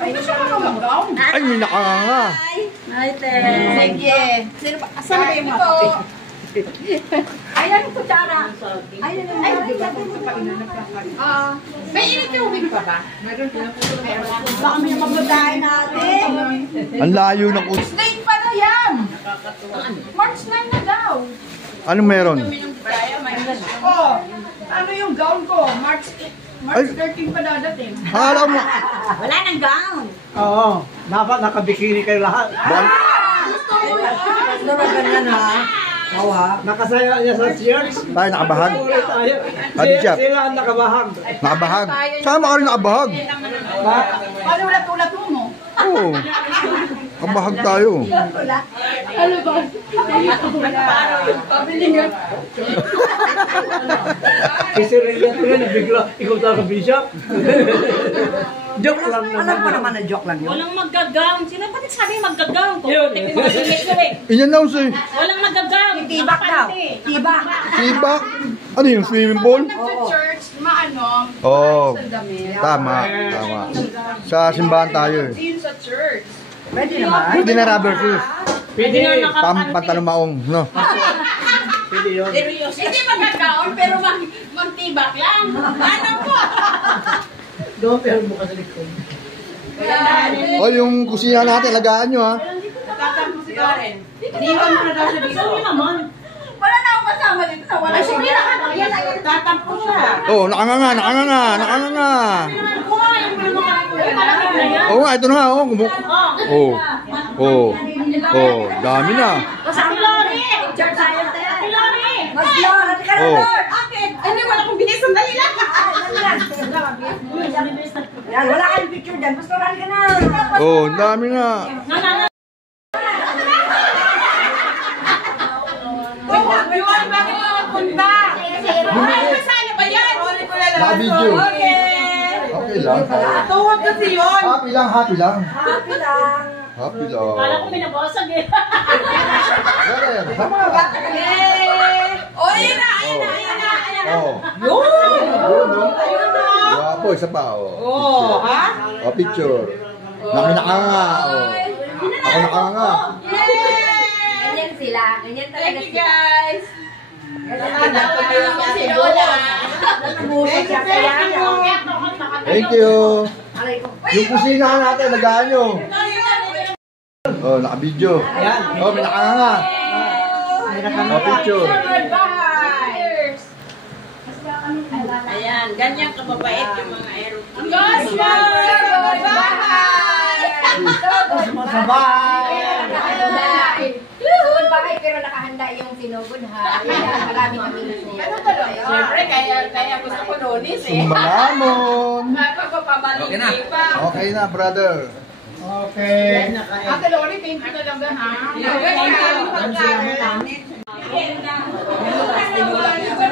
Ay, may nakanganga. Ay, te. Sige. Sino ba? Asan ba yung mga? Ayan yung kutsara. Ayan yung may init yung ubig pa ba? baka may magdadahin natin. Ang layo ng kuts. Date pa na yan! March 9 na daw. Anong meron? Oh, ano yung gown ko? March 13 pa dadating. Akala mo. Wala nang gown. Oo, dapat nakabikini kayo lahat. Gusto na ganyan ha. Oo ha. Nakasaya niya sa shirts. Tayo nakabahag. Tayo. Adi Jeff. Sila ang nakabahag. Nakabahag. Sama ka rin nakabahag. Paano wala tulat mo? Oo. Nakabahag tayo. Ano ba? Pabili nga. Kasi rin yan, bigla, ikaw talaga bishop. Joke lang naman. Alam ko naman na joke lang yun. Walang mag-gown. Sino ba sabi mag-gown? Yun. In-announce eh. Walang mag-gown. Tibak daw. Tibak. Tibak. Ano yung swimming pool? Nag-church, maano, Oo. sa damit. Tama. Tama. Sa simbahan tayo eh. Hindi yun sa church. Pwede naman. Pwede na rubber shoes. Pwede Pantalong maong. No? Pwede yun. Hindi mag-gown, pero mag-tibak lang. Ano po? Doon, pero bukas sa likod. O yung kusina natin, lagaan nyo ha. Tatampo si Karen. Iniwan mo na daw siya dito. Wala na akong kasama dito. Wala siya. Tatampo siya. Oh, nakanganga, nakanganga, nakanganga. Oo nga, ito na nga. Oh. Oh, dami na. Ate Lori! Church tayo tayo. Ate Lori! Mas Lord, ate ka na Oh. Lord. Bakit? Ano wala kong bilis. Sandali lang. Yan, wala kayong picture dyan. Pastoral ka na. Oh, dami na. Yun, bakit punta? Ay, masana ba yan? Naka-video. Okay. Okay lang. Tuhod kasi yun. Happy lang, happy lang. Happy lang. Happy lang. Kala ko binabasag eh. Ganyan, tama. Yay! O, ayun na. Oh. Yun! Yun, no? Ayun na. Wapo, isa pa. Oh, Oh, ha? oh picture. Nami nakanga. Oh. Ako nakanga. Yay! Ganyan sila. Ganyan talaga Thank you, sila. guys. Natawa si Lola. Namumusok siya sa yaya. Thank you. Aray ko. Yung kusina natin, lagaan nyo. Oh, naka-video. Oh, may nakanga. Oh, picture. Ayan, ganyan kababait yung mga aeroplane. Sugod bahay pero nakahanda yung sinugod ha. Maraming kamilis niya. Siyempre, kaya gusto ko nonis eh. Sumbalamon. Okay na. Okay na, brother. Okay. Ate Lori, thank you talaga ha.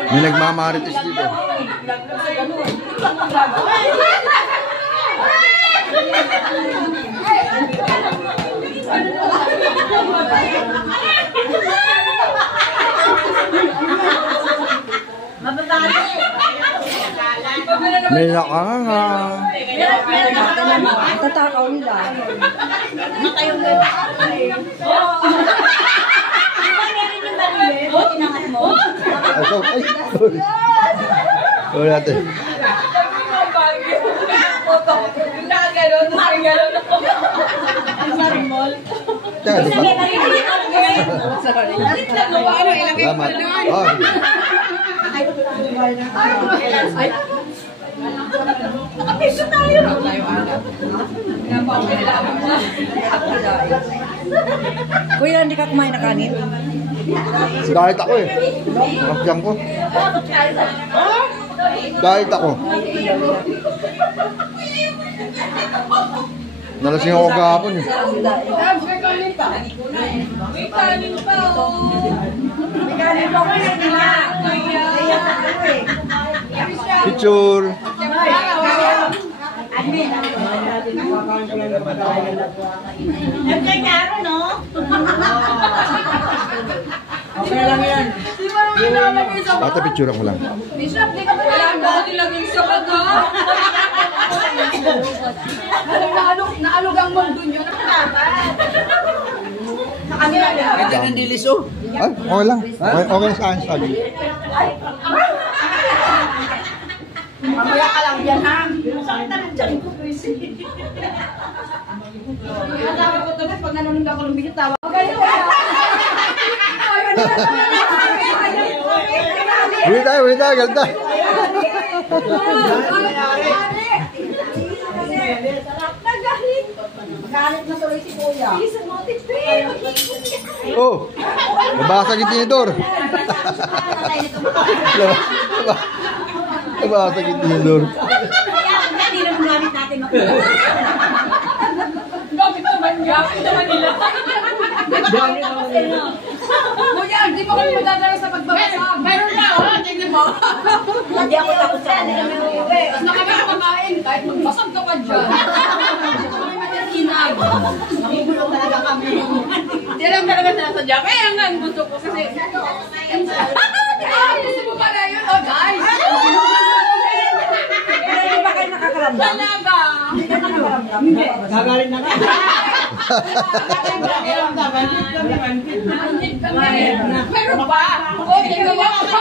May nagmamarites dito. May nakanga. Tatakaw nila. Ay, sorry. Sorry natin. Teka, di ba? Salamat. Oh, Kuya, hindi ka kumain na kanin? diet ako eh. Magpiyang ko. Diet ako. Nalasing ako kahapon eh. May kanin pa. May kanin pa, oh. May kanin pa ko yun nila. Picture. Nagkakaro, no? Okay lang yan. Ate, picture ako lang. Bishop, di ka pa lang. Dati lang yung sa baga. ang mundo nyo. Sa kanila lang. Kaya dyan ang dilis oh. Ay, okay lang. Okay na sa akin sabi. Mamaya ka lang yan, ha? Sakit na ng tiyan ko, Chrissy. Sabi ko ito, pag nanonood ako ng video, tawa. Uwi tayo, ganda. Galit na tuloy si Kuya. Oh, nabasag yung tinidor. Nabasag yung tinidor. Hindi naman gamit natin makuha. Gamit naman nila. Kuya, hindi mo kami madadala sa pagbabasag. Meron na, tignan mo. Hindi ako tapos sa kanila. Basta kami kumakain, kahit magbasag ka pa dyan. Dito kami matitinag. Nakibulong talaga kami. Hindi lang talaga sinasadya. Kaya nga, gusto ko kasi... Gusto mo pala yun, oh guys! Pero hindi ba kayo nakakaramdam? Talaga! Hindi ka nakakaramdam? Hindi. Gagaling na ka. Meron ba? Okay, gawa ko pa.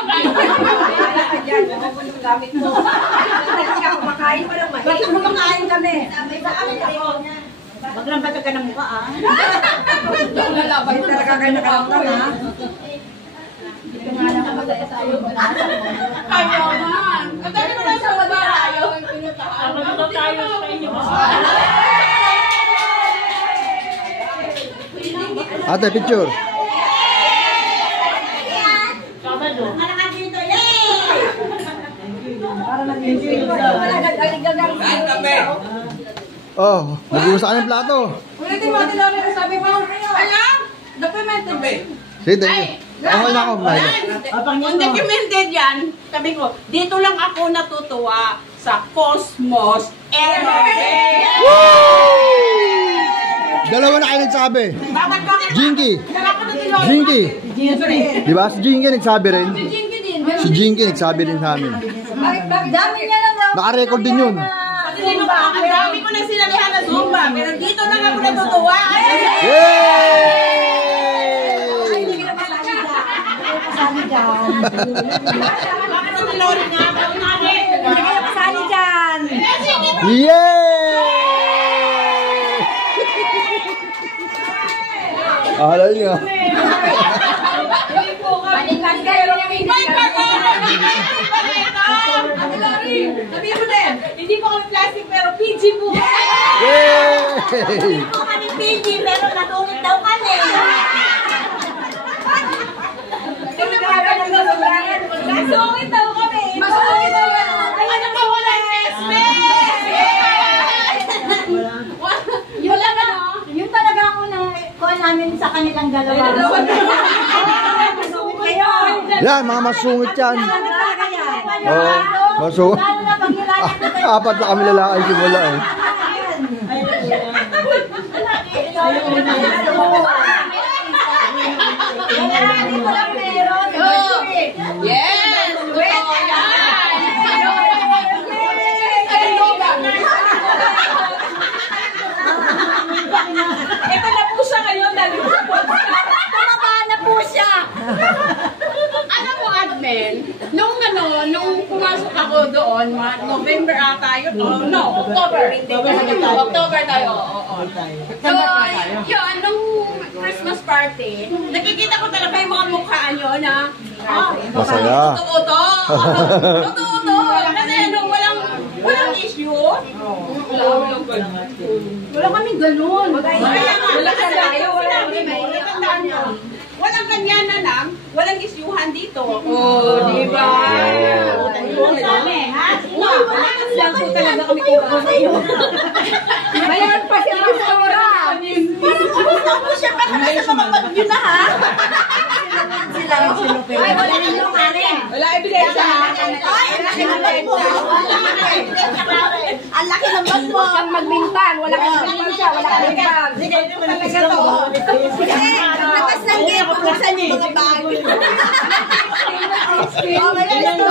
Gamit mo. Hindi ka kumakain pa naman. Bakit kumakain kami? Sa amin ako. Wag lang batag ka ng mukha, ah. Lalaban mo talaga kayo nakaramdam, ha? Dito nga lang kamataya tayo. Ayaw man. Ang dami mo lang sa wala tayo. Ako tayo sa inyo. Ate, picture. Oh, nagbuo sa akin yung plato. Ulitin mo, tinawin ko sabi mo. Alam? Documented ba? Sige, thank you. Okay na ako, Milo. Undocumented yan. Sabi ko, dito lang ako natutuwa sa Cosmos Airways. Dalawa na kayo nagsabi. Bakit? Jinky. Jinky. Di ba? Si Jinky nagsabi rin. Jinky din. Si Jinky nagsabi rin sa amin. Dami niya lang daw. Naka-record din yun. Ang dami ko na sinalihan na Zumba. Pero dito lang ako natutuwa. Yay! Kasali dyan. Hindi kayo kasali dyan. Yay! Alam niyo. Balikan kayo ng sabihin mo din, hindi po kami plastic pero PG po. Yay! Hindi po kami PG pero natungit daw kami. Masungit daw kami. Masungit daw kami. Ano ba wala yun talaga ako na kuha namin sa kanilang dalawa. Masungit kayo. Yan, mga masungit yan. Oo, masungit. Apat na kami lalaki simula eh. Yes! Ito na po siya ngayon. Tumaba na po siya. Alam mo, admin, nung pumasok ako doon, November ata yun, October. October tayo, oo. So, yun, nung Christmas party, nakikita ko talaga yung mga mukha nyo na, Masaya. totoo to. Totoo to. Kasi walang issue. Wala kaming ganun. Walang ganyan na lang, walang isyuhan dito. Oh, di ba? Lang po talaga kami kuha kayo. Mayroon pa siya restaurant. Parang po siya pa talaga sa mga bagyo na, ha? Ay, wala nang lumanin. Wala ebidensya. Ay, ang laki ng bag mo. Ang laki ng bag mo. Siyang magbintan. Wala kang ebidensya. Wala kang bag. Sige, talaga to. Sige, labas ng gate. Buksan niyo yung mga bag. Okay, let's go.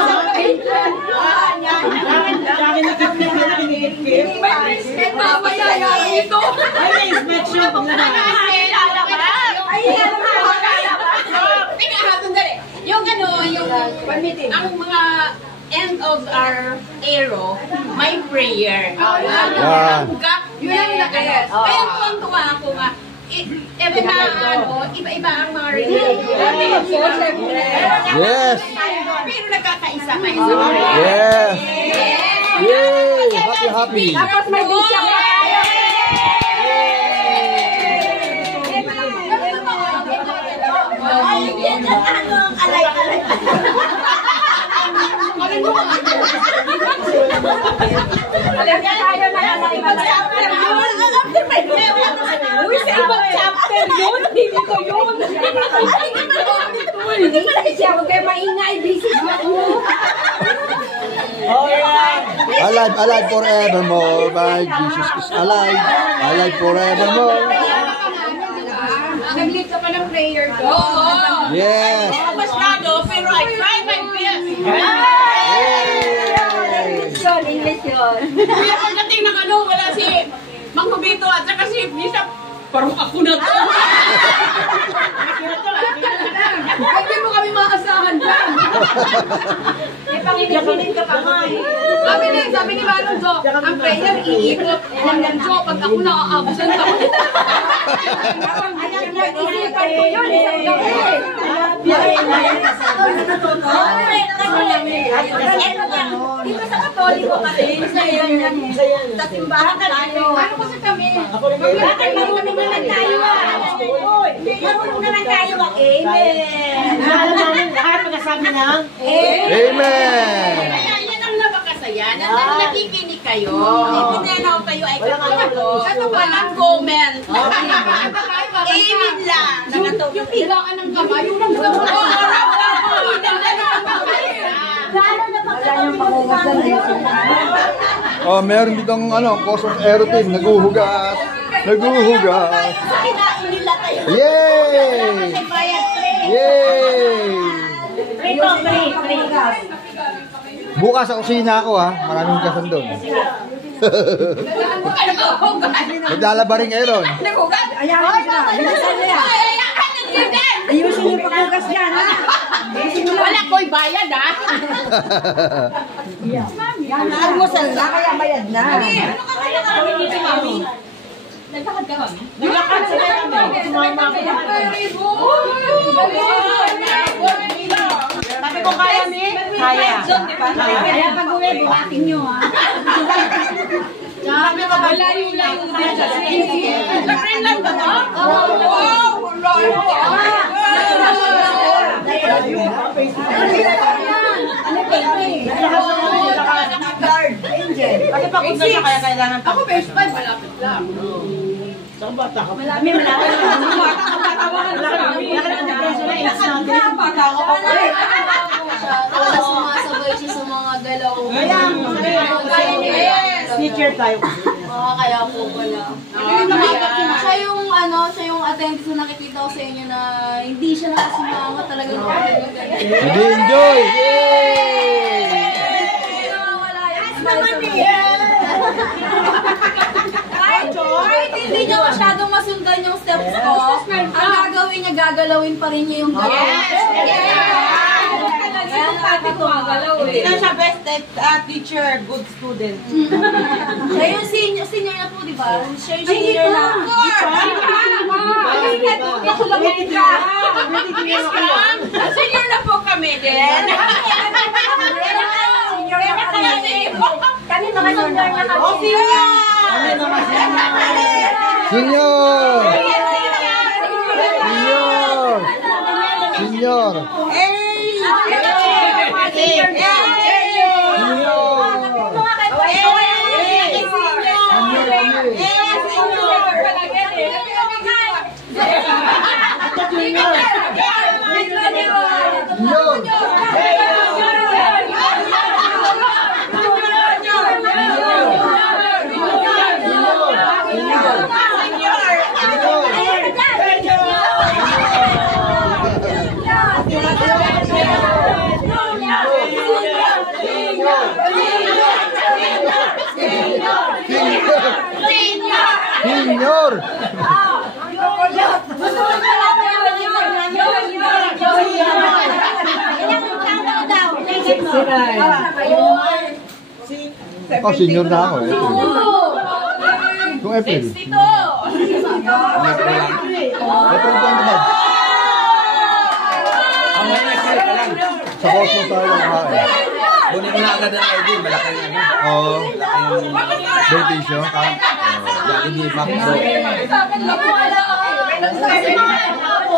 Mamaya yan ito. Ay, inspection pag Yung ano, yung ang mga end of our arrow, may prayer. Yan. Yun ang nakayas. Kaya tuwang-tuwa ako nga, iba-iba ang mga religion. Yes. Pero nagkakaisa kayo sa mga Yes. Yay! Happy, happy. Tapos may bishop na tayo. Uy, sa ibang chapter yun, hindi ko yun. Hindi pala siya, huwag kayo maingay, busy ako. Alive, alive forevermore. My Jesus is alive. Alive forevermore. Nag-lead ka pa ng prayer ko. Oo. Yes. Masyado, pero I try my best. English yun. Pero pagdating ng ano, wala si Mang Hubito at saka si Bishop. Parang ako na to. Hindi mo kami maasahan dyan. Yakinin ka pa nga eh. Sabi ni Manong Jo, ang prayer iikot lang yan Jo, pag ako na-absent ako. Nag-isipan ko yun, isang gabi. Dito sa Katoliko kasi, sa simbahan tayo. Ano kasi kami? Bakit marunong naman tayo Marunong naman tayo Amen. Alam namin, lahat magkasabi ng Amen. Kaya yan ang napakasaya. Nakikinig kayo. Pinanaw kayo ay kato pa lang comment. Amen lang. Yung hilaan ng kamay, yung ramdam mo. Oh, meron ditong course of aeroteam. Naguhugas. Naguhugas. Yay! Yay! Bukas sa kusina ako ha. Maraming kasan doon. Maglalaba rin kayo doon. ayusin yung pagbukas dyan, ha? Wala ko'y bayad, ha? Almusal na, kaya bayad na. Ano ka kaya kami dito, mami? Naglakad ka, mami? Naglakad sa kami. Sumama ako. Sabi ko kaya, Mi? Kaya. Kaya pag-uwi, buhatin nyo, ha? Sabi ko, malayo-layo din sa city. Nag-friend lang ba ka? Wow! Kasi pag kung siya kaya kailangan pa. Ako, best friend, malapit lang. Saan bata ka? Malapit lang. Batawahan lang kami. Bata ka pa pa. Wala sumasabay siya sa mga galaw. Teacher tayo. Kaya po pala. Siya yung attendance na nakikita ko sa inyo na hindi siya nakasumama talaga. Hindi enjoy! Yay! Kahit hindi niya masyadong masundan yung steps ko, ang gagawin niya, gagalawin pa rin niya yung galaw. Kaya hindi na siya best teacher, good student. Siya yung senior na po, di ba? Siya yung senior na. Senior na po kami din. Kami mga senior na kami. Senior! Senior! Senior! Senior! Senior! Oh, senior na ako eh. Kung April. 62! April 25. Sa Cosmo tayo lang kakain. Kunin ko na agad ang ID, malaki na ano. Oo. Beneficio. Jollibee, Macdo.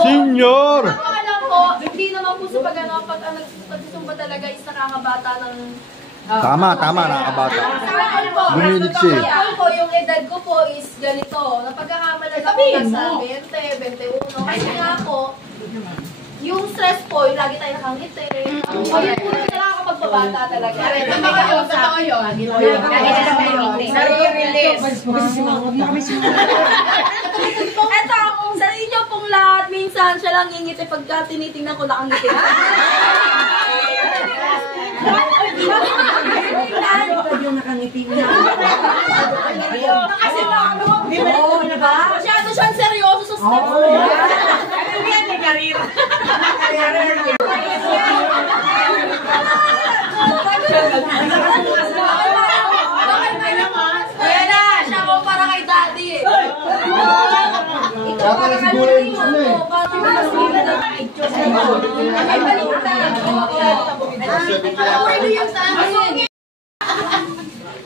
Senior! Alam ko, hindi naman po sa pag-ano, pag nagsusumba talaga is nakakabata ng... Tama, nakakabata. Ano po, Bumilit siya eh. ako po, yung edad ko po is ganito. Napagkakamalan ako nasa 20, 21. Kasi nga po, yung stress po, yung lagi tayo nakangiti. Ayun po yung nakakapagpabata talaga. Totoo yun. Eto, sa inyo pong lahat, minsan siya lang ngingiti pagka tinitingnan ko nakangiti. Yung nakangiti mo na. Kasi Oo, na ba? masyado siyang seryoso sa stress. Kaya na, siya ko para kay daddy eh. Kaya pala siguro yung gusto mo eh. Ay, balik na. Pwede yung sa amin.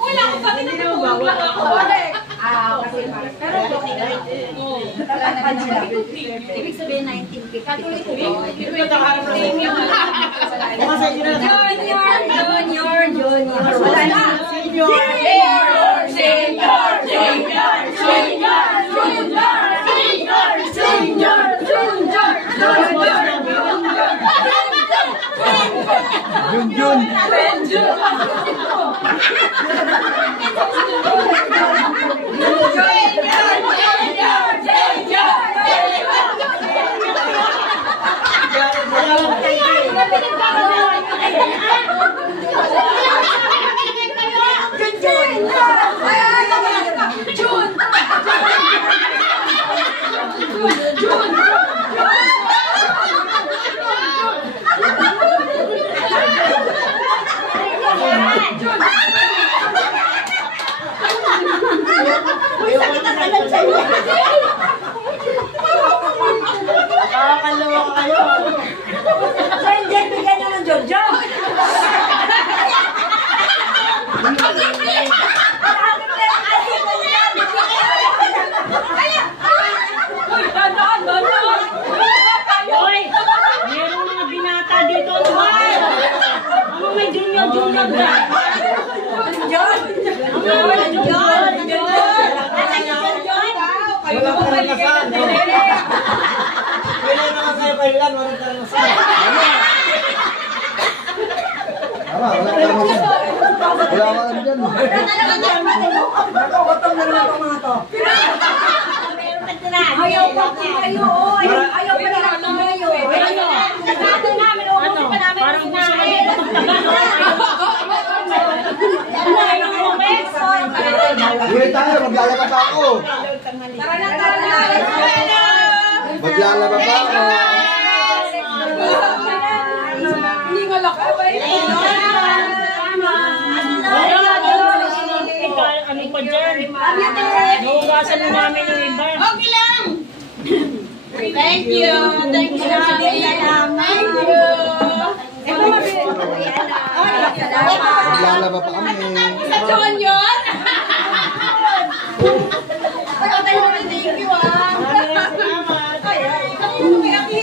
Wala ko kami na pinagulak ako. Pero okay na. Ibig sabihin 19K. Calculate ko. Junior. Wala na. Jun. Nakakaloka kayo. Jen, bigyan nyo ng Jojo. Hoy! Meron mga binata dito. Ano may junior ba? Wala pa rin kasal, no? Pwede naman sa'yo kailan, walang karanasan. Tama, wala ka naman dyan. Wala ka naman dyan. Nakakotong na naman mga to. Ayaw pa kayo. Ayaw pa nila kayo. Parang gusto kayo Uwi tayo, maglalaba pa ako. Maglalaba pa ako. Hindi nga laka ba ano pa dyan? Naugasan na namin yung iba. Okay lang! Thank you! Thank you! Thank you! Maglalaba pa kami. Sa Junior? Thank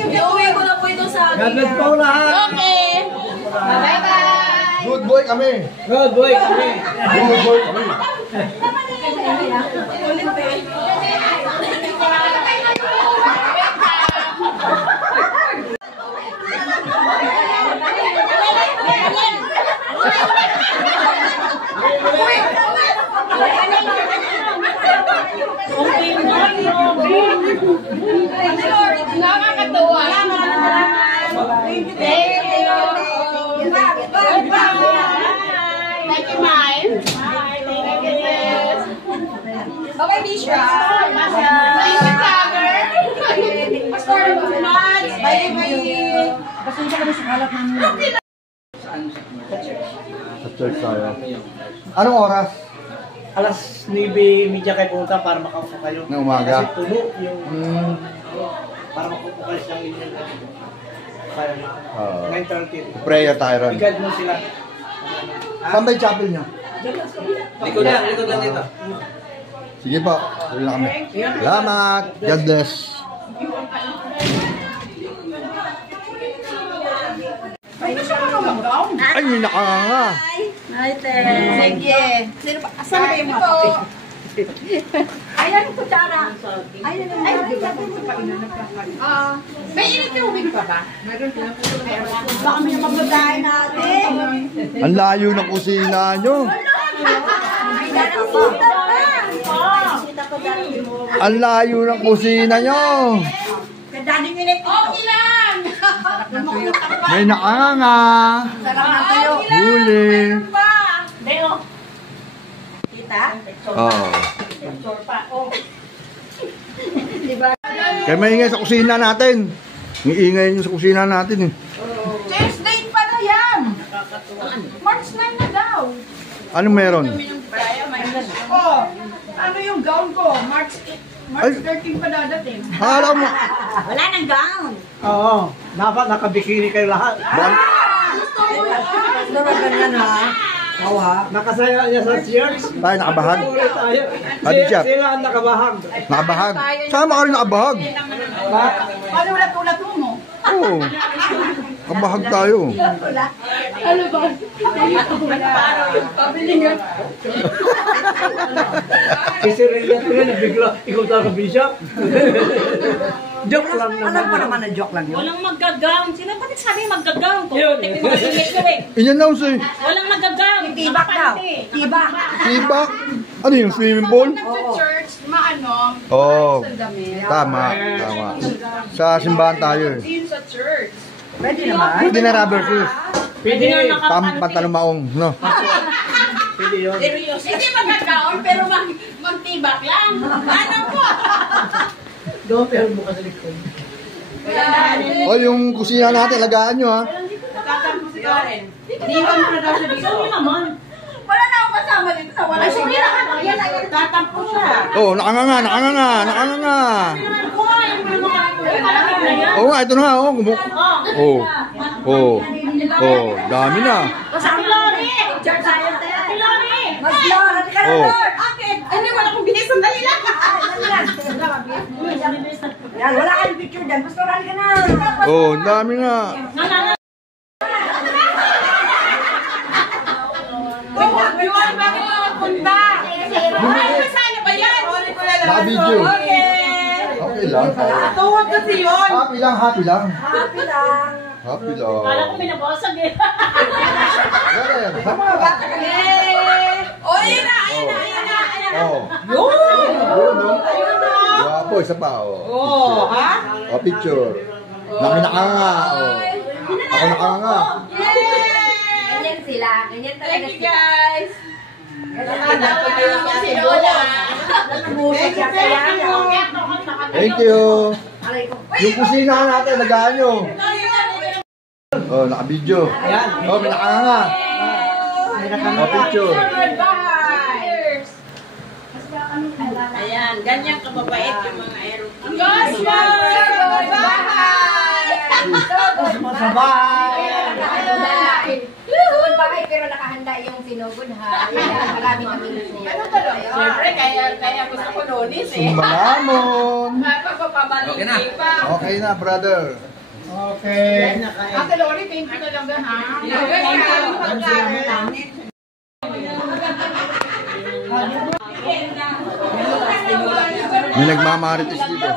you Iuwi ko na po ito sa akin. God bless po lahat. Okay! Bye-bye! Good boy kami. Good boy kami. Good boy kami. Nakakatuwa. Thank you, Mike. Bye. Thank you, sis. Bye-bye, Bishra! Pasensya ka na sa kalat namin. Sa church tayo. Anong oras? Alas 9:30 kayo punta para makaupo kayo. Na umaga? Kasi puno yung... Hmm. Para makaupo kayo sa inyo. Para 9:30. Prayer tayo ron. I-guide mo sila. Saan ba yung chapel niyo? Likod lang dito. Sige po, tuloy na kami. Salamat. God bless. Ay, may nakanganga. Sige. Sino ba? Asan ba yung mga kape? Ayan yung kutsara. Ayan yung May init yung ubig pa ba? baka may mabagayin natin. Ang layo ng kusina nyo. Ang layo ng kusina nyo. Kadaming minute ito. Okay lang! May nakanganga. Sarap na tayo. Huli. Deo. Kita? Oo. Diba? Kaya maingay sa kusina natin. Ang ingay nyo sa kusina natin eh. Change date pa na yan! March 9 na daw. Anong meron? Oh, ano yung gown ko? March 13 pa dadating. Akala mo. Wala nang gown. Oo. Dapat nakabikini kayo lahat. Gusto na ganyan ha. Awa. Nakasaya niya sa shirts. Tayo nakabahag. Tayo. Adi siya. Sila ang nakabahag. Nakabahag. Sama ka rin nakabahag. Paano ulat-ulat mo? Oo. Nakabahag tayo. Ano ba? Pabili nga. Kasi rin na nabigla. Ikaw talaga bishop. Joke lang naman. Alam ko naman na joke lang yun. Walang magagaw. Sino ba nagsabi magagaw? Tingnan mo mga tingin ko eh. Inyan lang sa'yo. Walang magagaw. Tibak daw. Tibak. Tibak. Ano yung swimming pool? Nag-church, maano, Oo. sa damit. Tama. Tama. Sa simbahan tayo eh. Din sa church. Pwede naman. Hindi na rubber shoes. Pwede na Pantalong maong. No? Pwede yun. Hindi magkakaon, pero magtibak lang. Ano po? Doon pero bukas sa likod. O yung kusina natin, lagaan nyo ha. Iwan mo na daw siya dito. Sabi naman. Wala na akong kasama dito sa wala. Ay, yan lang. Tatampo siya. Oo, nakanganga, nakanganga, nakanganga. Oo nga, ito na nga. Oo, oo. Oo. Oo, dami na. Sabi Lori. Church tayo tayo. Lori. Mag-Lord. Hati ka na Oo. Lord. Bakit? Ano wala akong bilis. Sandali lang. Yan, wala kang picture dyan. Pastoral ka na. Oo, dami na. Yun, bakit makapunta? Ay, masana ba yan? Naka-video. Okay lang. Tuwag kasi yun. Happy lang, happy lang. Happy lang. Happy lang. Kala ko binabasag eh. Ganun, sama. O, ayun na, ayun na, ayun na, ayun na. Oo. Yun! Yun, no? Ayun na. Wapo, isa pa. Oh. Oh, ha? O, picture. Nakanganga. Oh. Ako nakanganga. Ganyan sila. Ganyan talaga Thank you, sila. guys. Si Lola. Nabuhay siya sa yaya. Thank you. Yung kusina natin, lagaan nyo. Oh, naka-video. Oh, may nakanganga. O, picture. Ayan, ganyan kababait yung mga aeroplane. Gospel! Sugod bahay pero nakahanda yung sinugod ha. Ayan, maraming aminos niya. Ano ba doon? Siyempre, kaya gusto ko lunis eh. Sumbalamon. Okay na. Okay na, brother. Okay. Ate Lori, thank you talaga ha. May nagmamarites dito.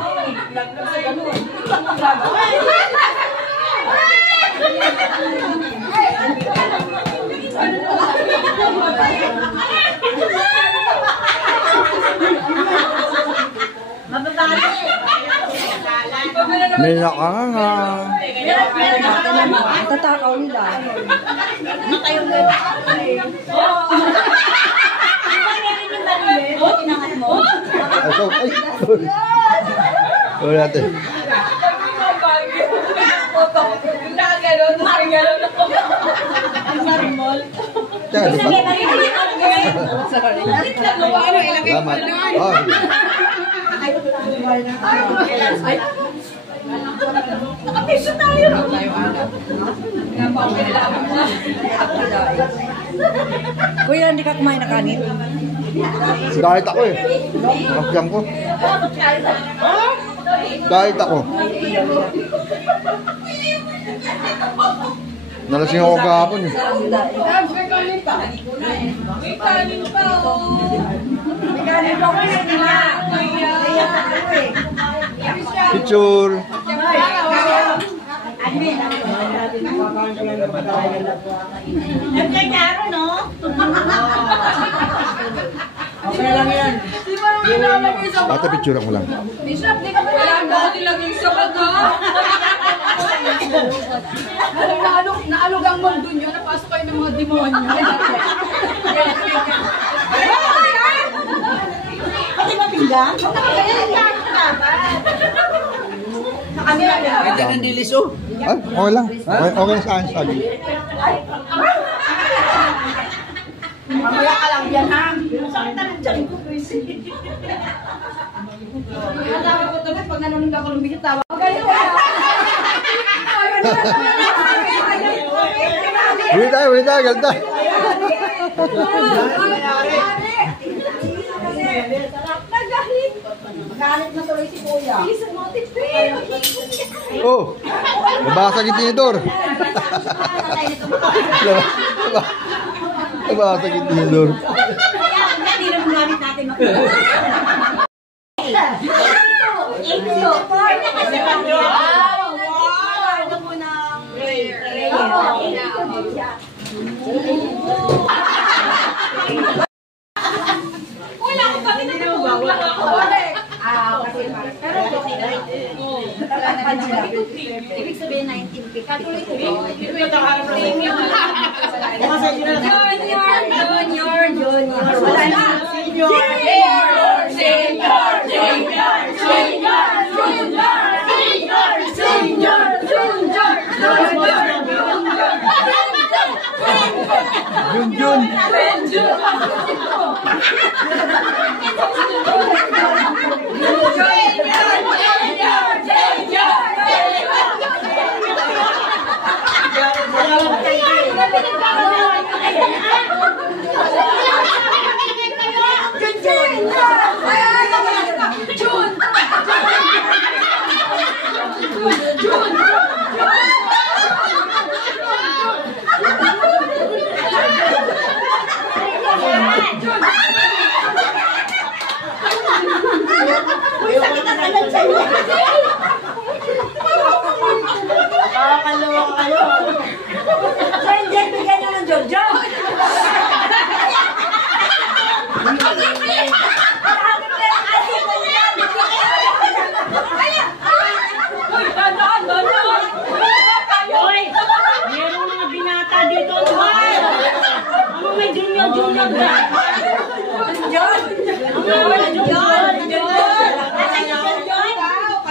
May nakanganga. Tatakaw nila. Ay, sorry. Sorry natin. Yung nakagano'n, nakagano'n ako. Teka, di ba? Salamat. Oh. Nakapiso tayo. Kuya, hindi ka kumain na kanin? Diet ako eh. Kapyang ko. Diet ako. Nalasing ako kahapon eh. May kanin pa. May kanin pa, oh. Picture. Nagkanyaro, no? Okay lang yan. Di ba naman nalagay sa Bata picture ako lang. Bishop, di ka ba nilagay sa baga? Naalog ang mundo nyo, napasok kayo ng mga demonyo. Pati ba pinggan? Pwede ng dilis, oh. Ay, okay lang. Okay sa akin sabi. Mamaya ka lang yan, ha? Sakit na ng tiyan ko, Chris. Tawa ko tabi, pag nanonood ako lumikit, tawa ko. Wait tayo, ganda. Magalit na tuloy si Kuya. Oh, nabasag yung tinidor. Nabasag yung tinidor. Hindi naman gamit natin makuha. Wala ko kami na bawal ako. Ibig sabihin 19K. Katuloy ko. Junior. Wala na. Jun. Kakaloka kayo. Jen, bigyan nyo ng Jojo. Hoy! Meron mga binata dito. Ano may junior ba?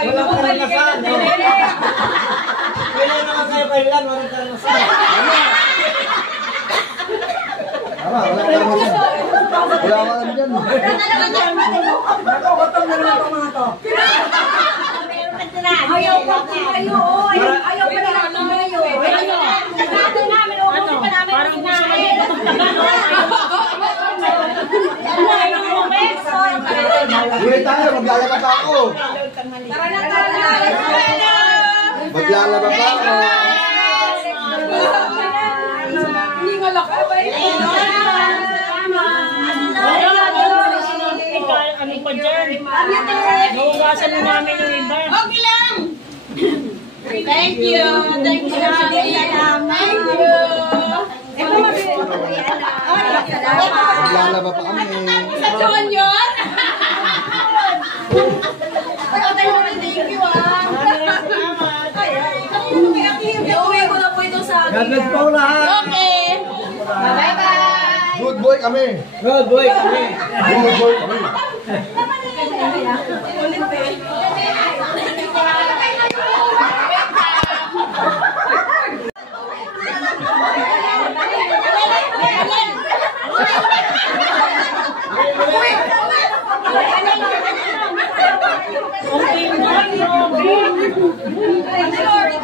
Wala pa rin nasaan. Wala naman sa'yo kailan, wala ka rin nasaan. Tama, wala ka naman dyan. Wala ka naman dyan. Nakukutom na naman itong mga to. Ayaw pa kayo. Ayaw pa nila kayo. Parang gusto mo dito magtagal. Wait tayo, maglalaba pa ako. Maglalaba pa ako. Hindi nga laka ba Ano pa dyan? Naugasan na namin yung iba. Okay lang! Thank you! Thank you! Thank you! Maglalaba pa kami. Sa Junior? Thank you Iuwi ko na po ito sa akin. God bless po lahat. Okay! Bye-bye! Good boy kami. Good boy kami. Good boy kami.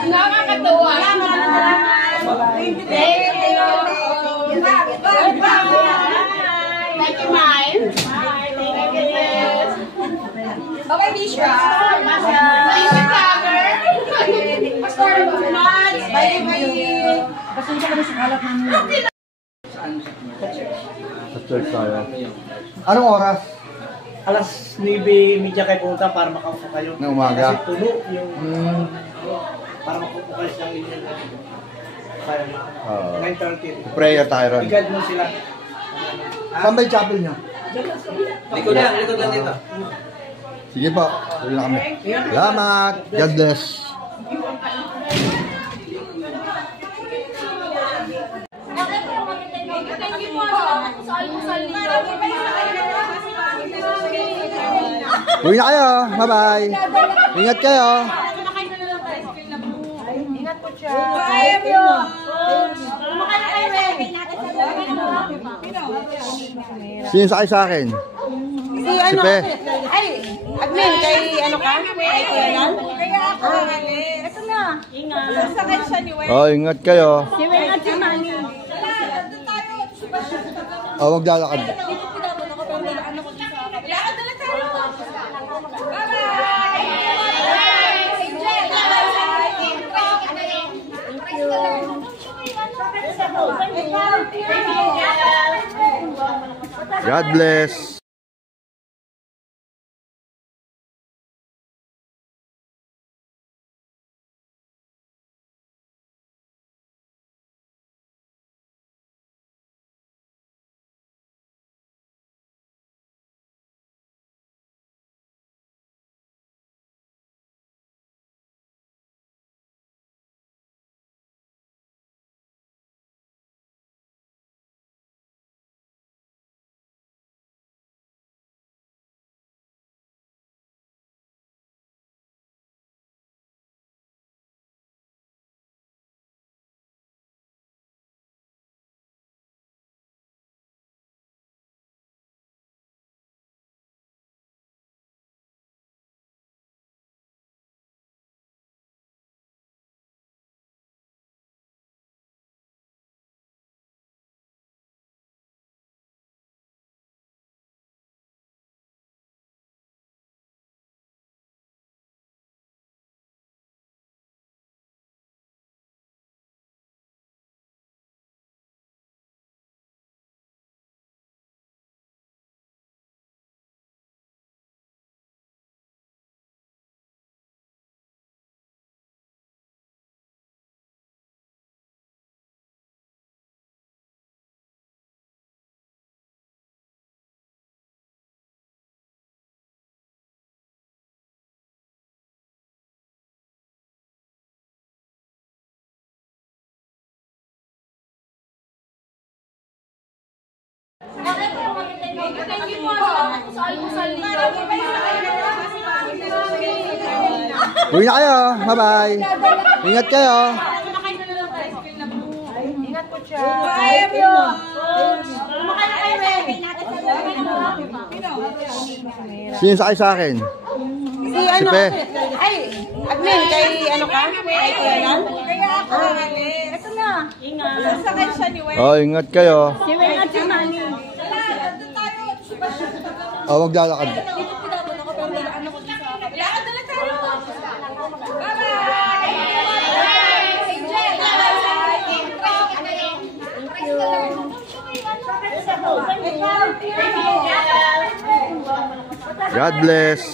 Nakakatuwa. Thank you, Mine. Thank you, sis. Okay, Bishra. Thank you, Tiger. Pastor, Mads. Bye. Pasensya ka na sa kalat namin. Sa church tayo. Anong oras? Alas 9:30 kayo punta para makaupo kayo. Na umaga? Kasi puno yung para makaupo kayo sa inyo. Para 9:30. Prayer tayo ron. I-guide mo sila. Saan ba yung chapel niyo? Likod lang dito. Sige po. Tuloy na kami. Salamat. God bless. Thank you po. Sa almusal ninyo. Uwi na kayo. Bye-bye. Ingat kayo. Ingat po siya. Sino sakay sa akin? Si Pe. Ay, admin, kay ano ka? Kay Kuyanan? Kaya ako. Ito na. Ingat. Sasakay siya ni Wen. Oh, ingat kayo. Si Wen at si Manny. Oh, maglalakad. God bless. Thank you po. Sa almusal ninyo. Uwi na kayo. Bye-bye. Ingat kayo. Ingat po siya. Sino sakay sa akin? Si ano? Pe. Ay, admin, kay ano ka? Kay Kuyanan? Kaya ako. Ito na. Ingat. Sasakay siya ni Wen. Oh, ingat kayo. Si Wen at si Manny. Oh, maglalakad. God bless.